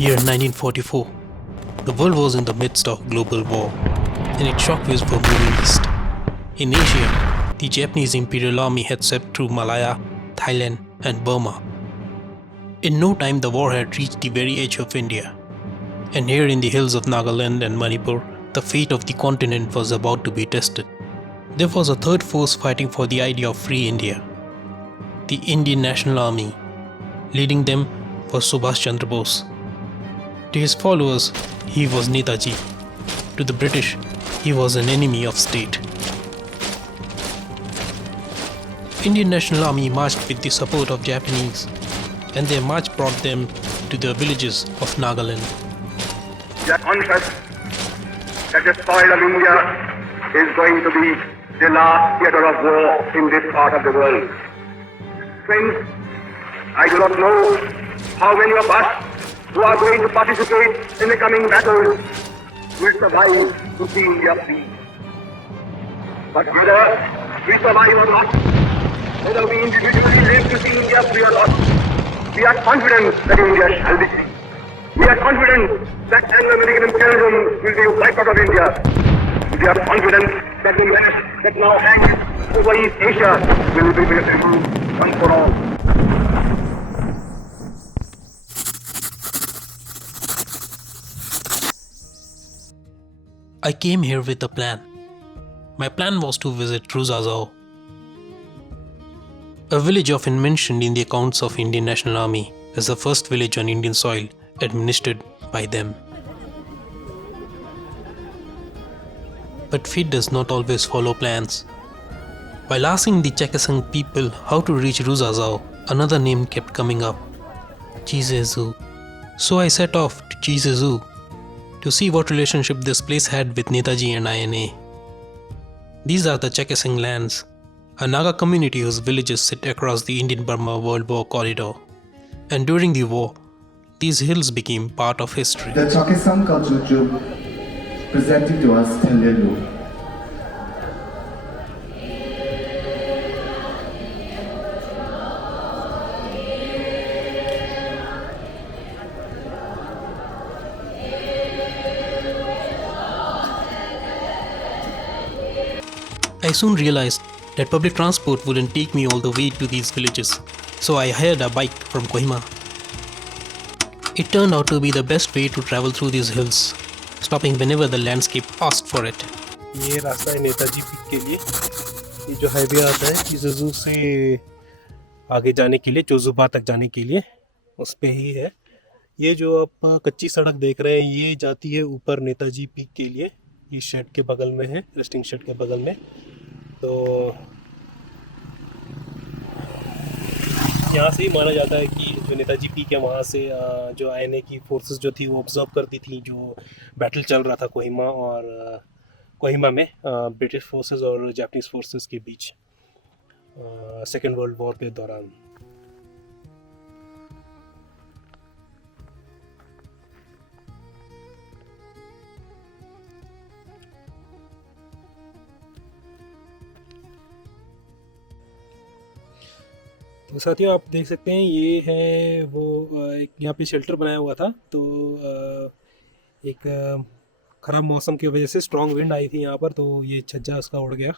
Year 1944. The world was in the midst of global war, and its shockwaves were moving east. In Asia, the Japanese Imperial Army had swept through Malaya, Thailand, and Burma. In no time, the war had reached the very edge of India. And here in the hills of Nagaland and Manipur, the fate of the continent was about to be tested. There was a third force fighting for the idea of free India, the Indian National Army. Leading them was Subhash Chandra Bose. To his followers, he was Netaji. To the British, he was an enemy of state. Indian National Army marched with the support of Japanese, and their march brought them to the villages of Nagaland. We are conscious that the soil of India is going to be the last theatre of war in this part of the world. Friends, I do not know how many of us who are going to participate in the coming battles will survive to see India free. But whether we survive or not, whether we individually live to see India free or not, we are confident that India shall be free. We are confident that Anglo-American imperialism will be wiped out of India. We are confident that the menace that now hangs over East Asia will be removed once for all. I came here with a plan. My plan was to visit Ruzazao, a village often mentioned in the accounts of Indian National Army as the first village on Indian soil administered by them. But fate does not always follow plans. While asking the Chakasang people how to reach Ruzazao, another name kept coming up, Chizezu. So I set off to Chizezu to see what relationship this place had with Netaji and INA. These are the Chakasang lands, a Naga community whose villages sit across the Indian-Burma World War corridor. And during the war, these hills became part of history. The Chakasang culture joke presenting to us Telelu. I soon realized that public transport wouldn't take me all the way to these villages, so I hired a bike from Kohima. It turned out to be the best way to travel through these hills, stopping whenever the landscape asked for it. ये रास्ता है Netaji peak के लिए। ये जो highway आता है चिज़ुज़ू से आगे जाने के लिए, चोजुबा तक जाने के लिए, उस पे ही है। ये जो आप कच्ची सड़क देख रहे हैं, ये जाती है ऊपर नेताजी पीक के लिए। ये शेड के बगल में है, रेस्टिंग शेड के बगल में। तो यहाँ से ही माना जाता है कि जो नेताजी पीक है, वहाँ से जो INA की फोर्सेस जो थी वो ऑब्जर्व करती थी जो बैटल चल रहा था कोहिमा में ब्रिटिश फोर्सेस और जापानीज फोर्सेस के बीच सेकेंड वर्ल्ड वॉर के दौरान। तो साथियों, आप देख सकते हैं ये है वो एक यहाँ पे शेल्टर बनाया हुआ था। तो एक ख़राब मौसम की वजह से स्ट्रॉन्ग विंड आई थी यहाँ पर, तो ये छज्जा उसका उड़ गया।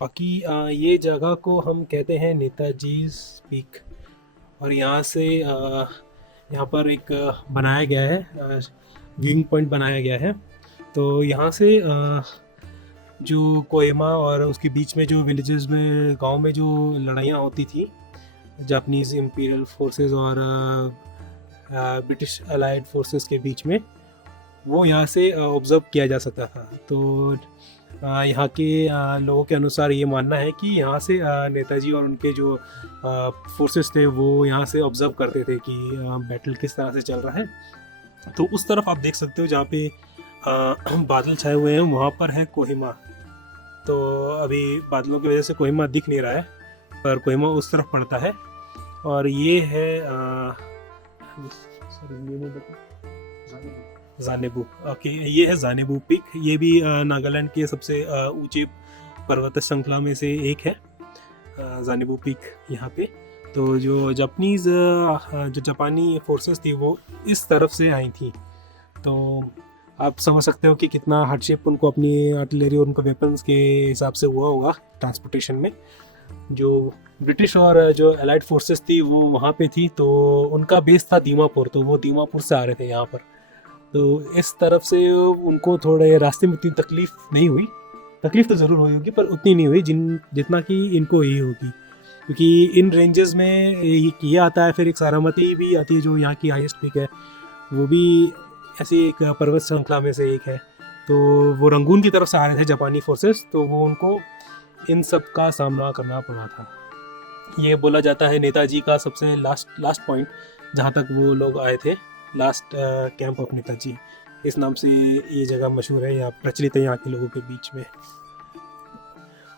बाकी ये जगह को हम कहते हैं नेताजी पीक, और यहाँ से यहाँ पर एक बनाया गया है, व्यूइंग पॉइंट बनाया गया है। तो यहाँ से जो कोहिमा और उसके बीच में जो विलेजेस में, गांव में जो लड़ाइयाँ होती थी जापानीज़ इंपीरियल फोर्सेस और ब्रिटिश अलाइड फोर्सेस के बीच में, वो यहाँ से ऑब्ज़र्व किया जा सकता था। तो यहाँ के लोगों के अनुसार ये मानना है कि यहाँ से नेताजी और उनके जो फोर्सेस थे वो यहाँ से ऑब्ज़र्व करते थे कि बैटल किस तरह से चल रहा है। तो उस तरफ आप देख सकते हो जहाँ पे बादल छाए हुए हैं, वहाँ पर है कोहिमा। तो अभी बादलों की वजह से कोहिमा दिख नहीं रहा है, पर कोहिमा उस तरफ पड़ता है। और ये है ज़ानेबू। ओके, ये है ज़ानेबू पीक। ये भी नागालैंड के सबसे ऊंचे पर्वत श्रृंखला में से एक है, ज़ानेबू पीक यहाँ पे। तो जो जापानी फोर्सेस थी वो इस तरफ से आई थी। तो आप समझ सकते हो कि कितना हार्डशिप उनको अपनी आर्टिलरी और उनके वेपन्स के हिसाब से हुआ होगा ट्रांसपोर्टेशन में। जो ब्रिटिश और जो एलाइड फोर्सेस थी वो वहाँ पे थी, तो उनका बेस था दीमापुर, तो वो दीमापुर से आ रहे थे यहाँ पर। तो इस तरफ से उनको थोड़े रास्ते में उतनी तकलीफ़ नहीं हुई, तकलीफ़ तो ज़रूर हुई होगी पर उतनी नहीं हुई जितना कि इनको ही होगी, क्योंकि इन रेंजेस में ये आता है। फिर एक सारामती भी आती है जो यहाँ की हाईएस्ट पीक है, वो भी ऐसी एक पर्वत श्रृंखला में से एक है। तो वो रंगून की तरफ से आ रहे थे जापानी फोर्सेस, तो वो उनको इन सब का सामना करना पड़ा था। ये बोला जाता है नेताजी का सबसे लास्ट पॉइंट जहाँ तक वो लोग आए थे, लास्ट कैंप ऑफ नेताजी, इस नाम से ये जगह मशहूर है, यहाँ प्रचलित है यहाँ के लोगों के बीच में।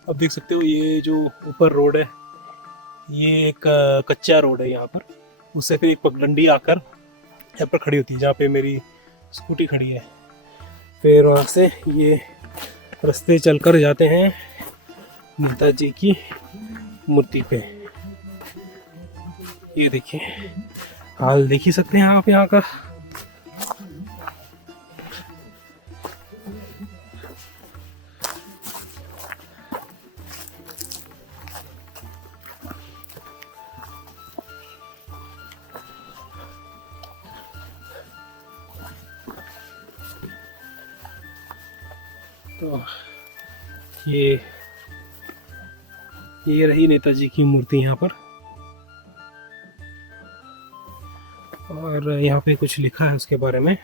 अब देख सकते हो ये जो ऊपर रोड है ये एक कच्चा रोड है यहाँ पर, उससे फिर एक पगडंडी आकर यहाँ पर खड़ी होती है जहाँ पे मेरी स्कूटी खड़ी है। फिर वहाँ से ये रास्ते चलकर जाते हैं नेताजी की मूर्ति पे। ये देखिए, हाल देख ही सकते हैं आप यहाँ का। तो ये रही नेताजी की मूर्ति यहाँ पर, और यहाँ पे कुछ लिखा है उसके बारे में।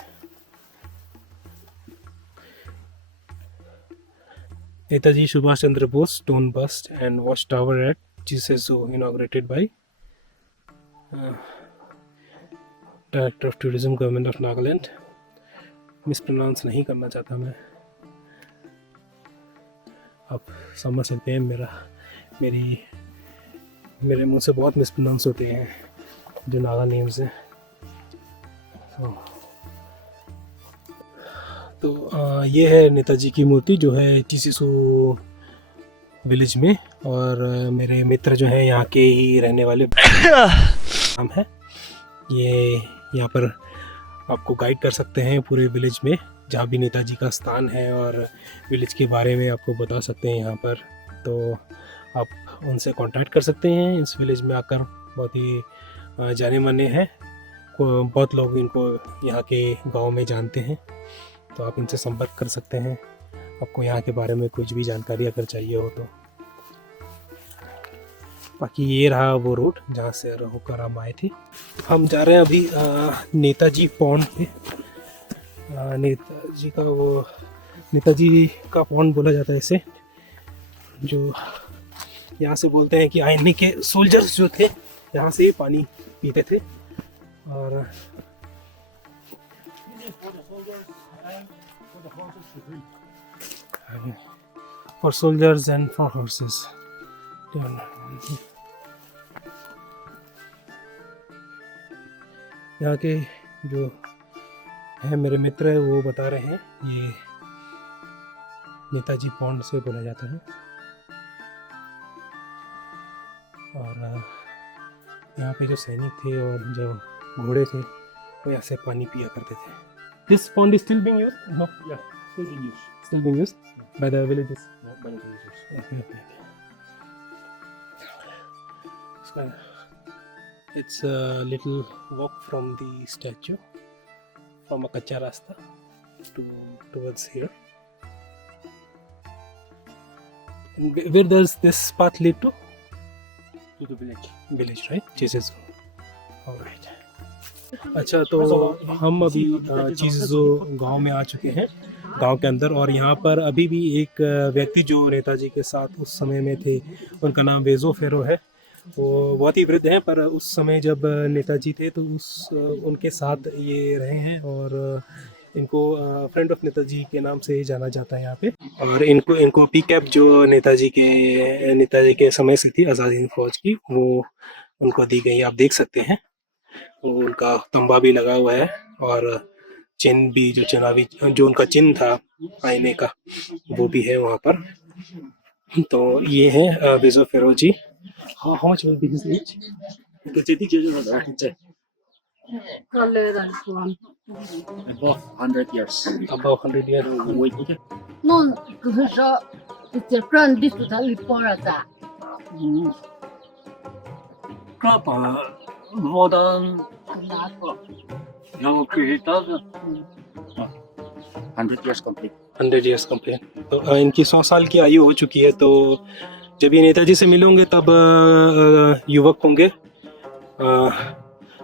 Netaji Subhash Chandra Bose stone bust and watch tower at Jesus inaugurated by director of tourism government of Nagaland. Mispronounce नहीं करना चाहता मैं, आप समझ सकते हैं मेरे मुंह से बहुत मिस प्रोनाउंस होते हैं जो नागा नेम्स हैं। तो ये है नेताजी की मूर्ति जो है टीसीसू विलेज में, और मेरे मित्र जो हैं यहाँ के ही रहने वाले नाम है। ये यहाँ पर आपको गाइड कर सकते हैं पूरे विलेज में जहाँ भी नेताजी का स्थान है, और विलेज के बारे में आपको बता सकते हैं यहाँ पर। तो आप उनसे कांटेक्ट कर सकते हैं इस विलेज में आकर, बहुत ही जाने माने हैं, बहुत लोग इनको यहाँ के गांव में जानते हैं, तो आप इनसे संपर्क कर सकते हैं आपको यहाँ के बारे में कुछ भी जानकारी अगर चाहिए हो तो। बाकी ये रहा वो रोड जहाँ से होकर हम आए थे। हम जा रहे हैं अभी नेताजी पॉन्ड पे। नेताजी का पॉन्ड बोला जाता है इसे, जो यहाँ से बोलते हैं कि आर्मी के सोल्जर्स जो थे यहाँ से पानी पीते थे। और for soldiers and for horses. यहाँ के जो है मेरे मित्र है वो बता रहे हैं ये नेताजी पॉन्ड से बोला जाता है। और यहाँ पे जो सैनिक थे और जो घोड़े थे वो यहाँ से पानी पिया करते थे। This pond is still being used? No, yeah still being used by the villages, not by the villages. It's a little walk from the statue, from a kacha rasta towards here. And where does this path lead to? To the village, right? Jesus. All right. अच्छा, तो हम अभी चीज़ो गांव में आ चुके हैं, गांव के अंदर। और यहाँ पर अभी भी एक व्यक्ति जो नेताजी के साथ उस समय में थे, उनका नाम वेजो फेरो है। वो बहुत ही वृद्ध हैं, पर उस समय जब नेताजी थे तो उनके साथ ये रहे हैं, और इनको फ्रेंड ऑफ नेताजी के नाम से जाना जाता है यहाँ पे। और इनको पी कैप जो नेताजी के समय से थी आज़ाद हिंद फौज की, वो उनको दी गई, आप देख सकते हैं। वो उनका तंबा भी लगा हुआ है, और चिन्ह भी जो उनका चिन्ह था आईने का वो भी है वहाँ पर। तो ये है वेजो फेरो जी। How much will be his age? Taller than one. Above 100 years. Above 100 years. Wait, okay. Non, 그래서 이제 그런 디스탈이 뻔하다. Kapa, modern, young creators. 100 years complete. 100 years complete. तो इनकी 100 साल की आयु हो चुकी है. तो जब ये नेताजी से मिलोगे तब युवक होंगे,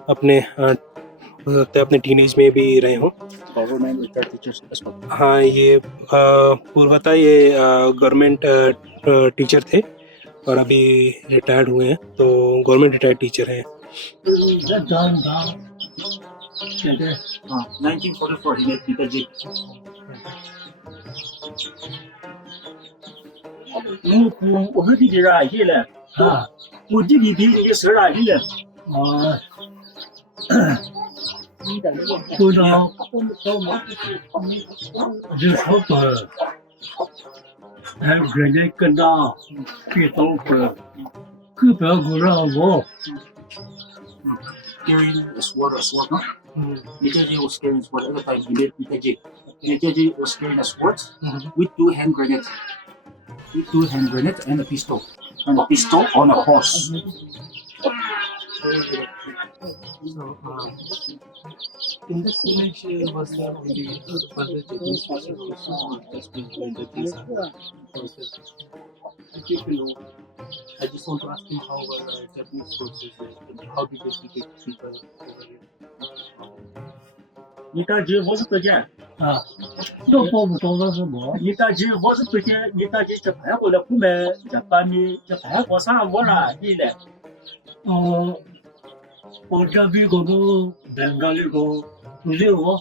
अपने टीनेज में भी रहे हों. Government retired teachers as well. हाँ, ये पूर्वतः ये गवर्नमेंट टीचर थे और अभी रिटायर्ड हुए हैं. तो गवर्नमेंट रिटायर्ड टीचर हैं. 1944 he met Netaji.我和弟弟是阿姨了啊，我弟弟比你是阿姨了啊。不知道，就说的，还人家更大，最多是，可不要不让我。Carrying a sword, no? Netaji was carrying a sword at the time he met Netaji. Netaji was carrying a sword with 2 hand grenades. With 2 hand grenades and a pistol. And a pistol on a horse. So, in this image, was there only further Japanese forces also just been the things I just want to ask him how were Japanese forces, how did they defeat people over here? Netaji was the jet. 都报不到什么。Netaji was the jet. Netaji 这排过来后面，日本的这排过上我了，你嘞？Punjabi ko no, Bengali ko, hindi ko.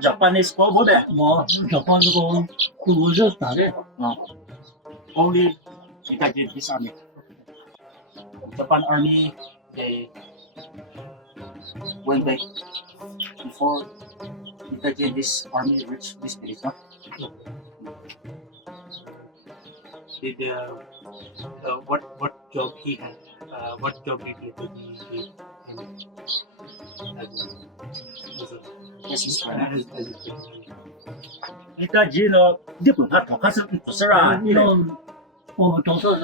Japanese ko mo de. Japan ko, kuzo tare. Only Netaji this army. Japan army, they went back before Netaji this army reached this place. Did what job he had? What job did he do? Netaji 呢，日本他开始不是啊，我们都说是。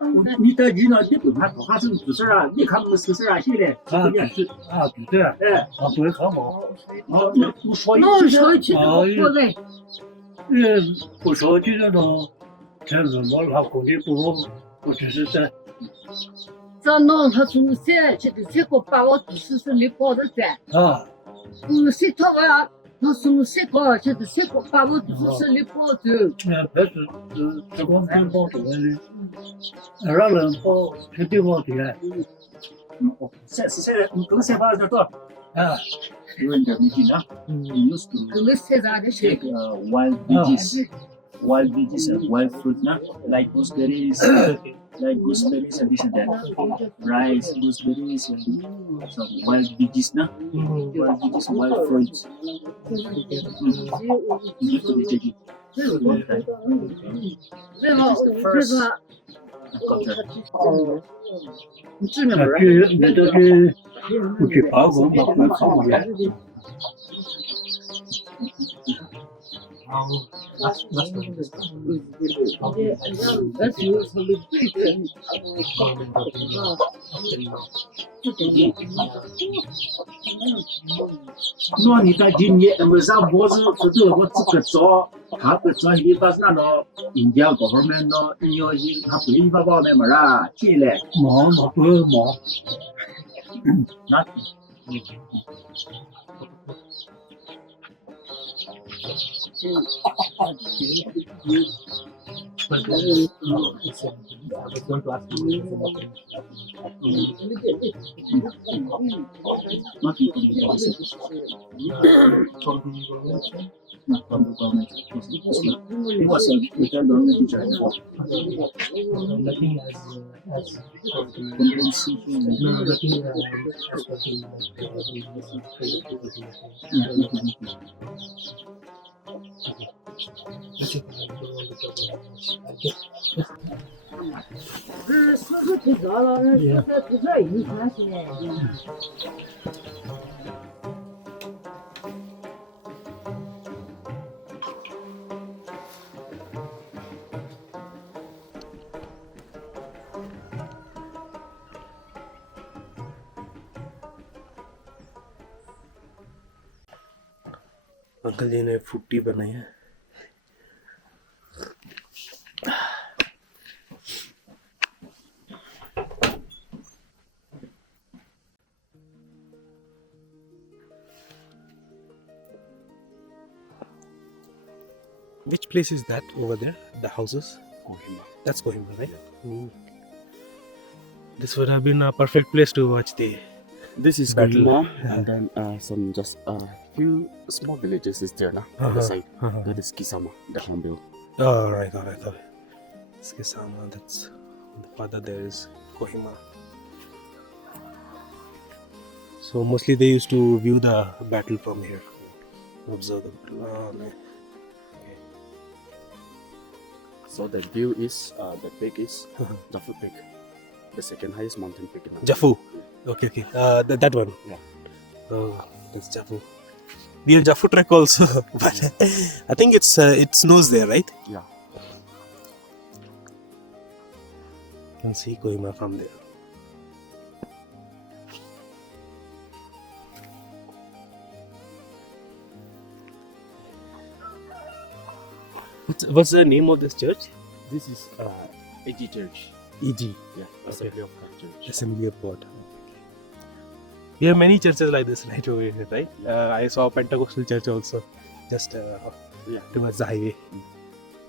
Netaji 呢，日本他开始不是啊，你看不是啊，现在啊，对啊，哎，不会看嘛，我说那时候去过嘞。我说这个呢，这个我他估计不只是在。这弄他从现就是这个把我就是你包的噻。石头啊，他从这个就是这个把我就是你包的。不是，这个难包出来的，让人包是对包的。现在你更先把这多啊。During the meeting, we used to take wild veggies, wild fruit, like gooseberries, and this and that. Rice, gooseberries, and some wild veggies, wild fruits. Give to the judge. This is the first encounter. 那都是不去跑过嘛，跑不来。那你在今年为啥我是觉得我这个找他个找一个那个印加government 呢？你要是他不一把把那么啦，进来毛不毛，那。叔叔睡着了，说在不在影响些。अंकल जी ने Frooti बनाई है। Which place is that over there? The houses? Kohima. That's Kohima, right? This would have been a perfect place to watch the This is Battle. Kohima, and then some just few small villages is there now on the side. That is Kisama, the Hornbill. all right. It's Kisama, that's on the father there is Kohima. So mostly they used to view the battle from here. Observe the battle. Oh, man. So the view is the peak is Jafu Peak, the second highest mountain peak in Jafu. Okay. That one. Yeah. Oh, that's Jafu. We have Jafu trek also, but I think it snows there, right? Yeah. You can see Kohima from there. What's the name of this church? This is AG Church. EG. Yeah, Assembly of God Church. Assembly of God. We have many churches like this right over here, right? I saw Pentecostal church also, just Yeah. towards the highway.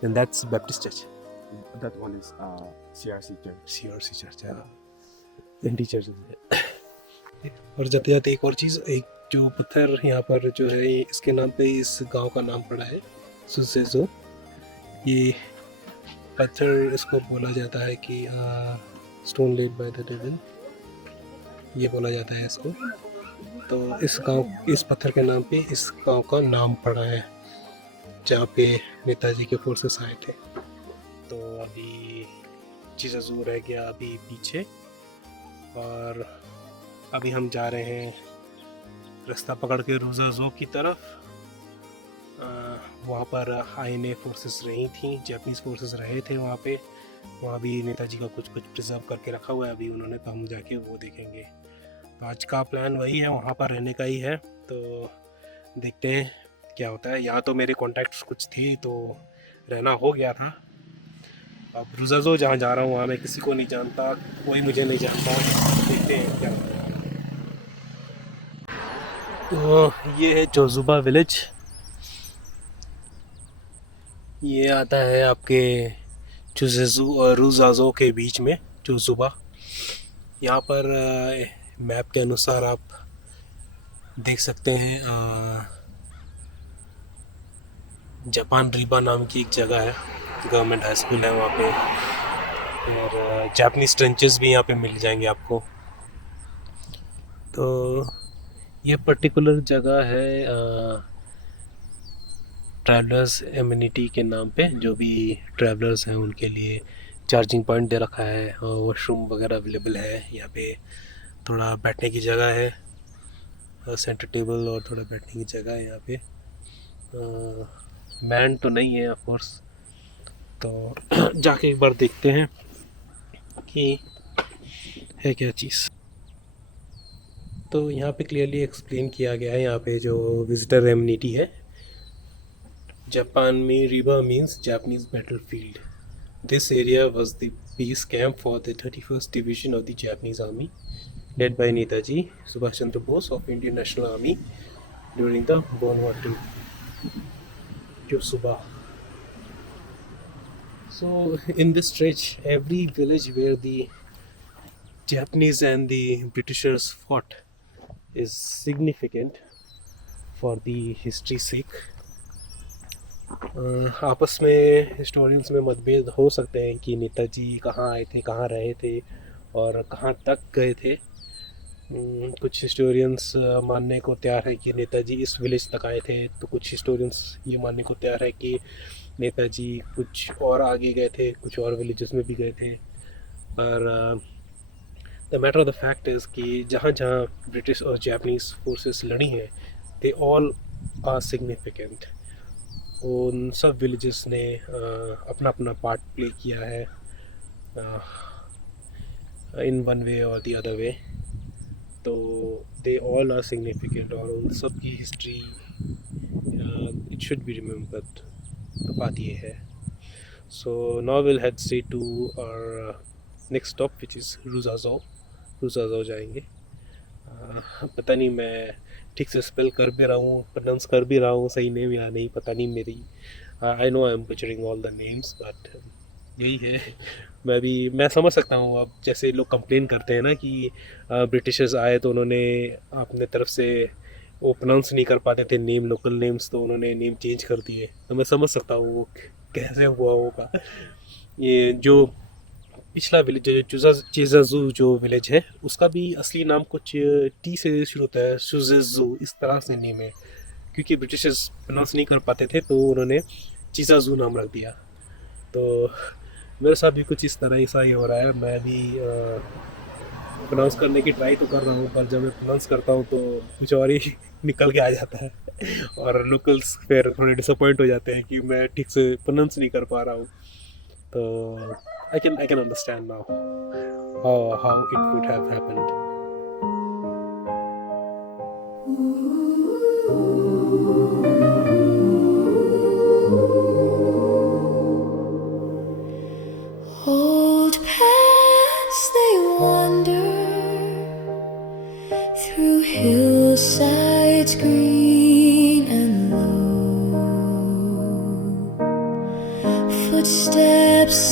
And that's Baptist church. That one is CRC Church. CRC church, yeah. Plenty churches है. और जाते जाते एक और चीज़, एक जो पत्थर यहाँ पर जो है इसके नाम पे इस गांव का नाम पड़ा है सुसेजो. ये पत्थर इसको बोला जाता है कि stone led by the devil, ये बोला जाता है इसको. तो इस पत्थर के नाम पे इस गांव का नाम पड़ा है जहाँ पे नेताजी के फोर्सेस आए थे. तो अभी चिज़ाज़ू रह गया अभी पीछे, और अभी हम जा रहे हैं रास्ता पकड़ के रोज़ाज़ो की तरफ. वहाँ पर आईएनए फोर्सेस रही थी, जापानीज़ फोर्सेस रहे थे वहाँ पे. वहाँ भी नेताजी का कुछ प्रिजर्व करके रखा हुआ है अभी उन्होंने, तो हम जाके वो देखेंगे. तो आज का प्लान वही है, वहाँ पर रहने का ही है. तो देखते हैं क्या होता है. यहाँ तो मेरे कॉन्टैक्ट्स कुछ थे तो रहना हो गया था. अब रोज़ाज़ो जहाँ जा रहा हूँ वहाँ मैं किसी को नहीं जानता, कोई मुझे नहीं जानता. देखते हैं क्या होता है. तो ये है जोजुबा विलेज. ये आता है आपके चुजेजू और रोज़ाज़ो के बीच में, जोजुबा. यहाँ पर मैप के अनुसार आप देख सकते हैं जापान रीबा नाम की एक जगह है, गवर्नमेंट हाई स्कूल है वहाँ पे, और जापानीज़ ट्रेंचेस भी यहाँ पे मिल जाएंगे आपको. तो ये पर्टिकुलर जगह है ट्रैवलर्स एमिनिटी के नाम पे. जो भी ट्रैवलर्स हैं उनके लिए चार्जिंग पॉइंट दे रखा है, और वॉशरूम वगैरह अवेलेबल है. यहाँ पे थोड़ा बैठने की जगह है, सेंटर टेबल और थोड़ा बैठने की जगह है यहाँ पे. मैन तो नहीं है ऑफ कोर्स, तो जाके एक बार देखते हैं कि है क्या चीज़. तो यहाँ पे क्लियरली एक्सप्लेन किया गया है. यहाँ पे जो विजिटर एमिनिटी है, जापान में रीबा means Japanese battlefield. This area was the peace camp for the 31st division of the Japanese army led by Netaji Subhash Chandra Bose of Indian National Army during the World War II. Josuba. So in this stretch, every village where the Japanese and the Britishers fought is significant for the history sake. आपस में historians में मतभेद हो सकते हैं कि नेताजी कहाँ आए थे, कहाँ रहे थे और कहाँ तक गए थे, कुछ हिस्टोरियंस मानने को तैयार है कि नेताजी इस विलेज तक आए थे, तो कुछ हिस्टोरियंस ये मानने को तैयार है कि नेताजी कुछ और आगे गए थे, कुछ और विलेजेस में भी गए थे। पर the matter of the fact is कि जहाँ जहाँ ब्रिटिश और जापानीज़ फोर्सेस लड़ी हैं, दे ऑल आर सिग्निफिकेंट। उन सब विलेजेस ने अपना अपना पार्ट प्ले किया है इन वन वे और द अदर वे। तो दे ऑल आर सिग्निफिकेंट और उन सब की history it should be remembered. तो बात ये है। So now will head straight to our next stop which is रूजाजो जाएंगे। पता नहीं मैं ठीक से स्पेल कर भी रहा हूँ, प्रोनाउंस कर भी रहा हूँ सही नेम या नहीं, पता नहीं मेरी। I know I am butchering all the names, but यही है। मैं समझ सकता हूँ। अब जैसे लोग कंप्लेन करते हैं ना कि ब्रिटिशर्स आए तो उन्होंने अपने तरफ से वो प्रोनाउंस नहीं कर पाते थे नेम, लोकल नेम्स, तो उन्होंने नेम चेंज कर दिए। तो मैं समझ सकता हूँ वो कैसे हुआ होगा। ये जो पिछला विलेज जो चेजाजू जो विलेज है, उसका भी असली नाम कुछ टी से शुरू होता है, सुजेजू, इस तरह से नेम है। क्योंकि ब्रिटिशर्स प्रोनाउंस नहीं कर पाते थे तो उन्होंने चीजाजू नाम रख दिया। तो मेरे साथ भी कुछ इस तरह ऐसा ही हो रहा है। मैं भी प्रोनाउंस करने की ट्राई तो कर रहा हूँ, पर जब मैं प्रोनाउंस करता हूँ तो कुछ और ही निकल के आ जाता है। और लोकल्स फिर थोड़े डिसअपॉइंट हो जाते हैं कि मैं ठीक से प्रोनाउंस नहीं कर पा रहा हूँ। तो I can understand now how it would have happened. Old paths they wander through hillsides green and low, footsteps